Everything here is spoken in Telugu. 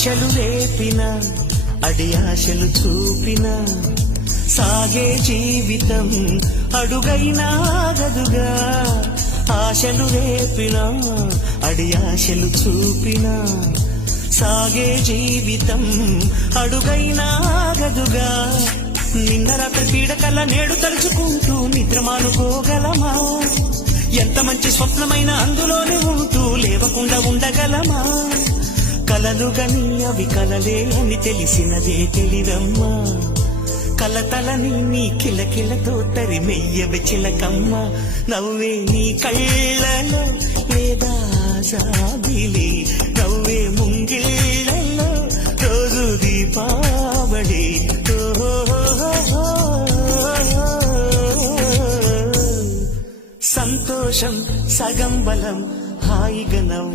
ఆశలు రేపిన అడి ఆశలు చూపిన సాగే జీవితం అడుగైనా గదుగా. ఆశలు రేపిన అడి ఆశలు చూపిన సాగే జీవితం అడుగైనా గదుగా. నిన్న రాత్రి పీడకల నేడు తలుచుకుంటూ నిద్రమానుకోగలమా? ఎంత మంచి స్వప్నమైన అందులోనే ఉంటూ లేవకుండా ఉండగలమా? కలలుగని అవి కలలే అని తెలిసినదే తెలిరమ్మా. కలతలని నీ కిలకిలతో తరిమెయ్యవి చిలకమ్మ. నవ్వే నీ కళ్ళలో లేదా జాబిలి, నవ్వే ముంగిళ్ళలో రోజు దీపావళి. సంతోషం సగం బలం హాయిగా నవ్వు.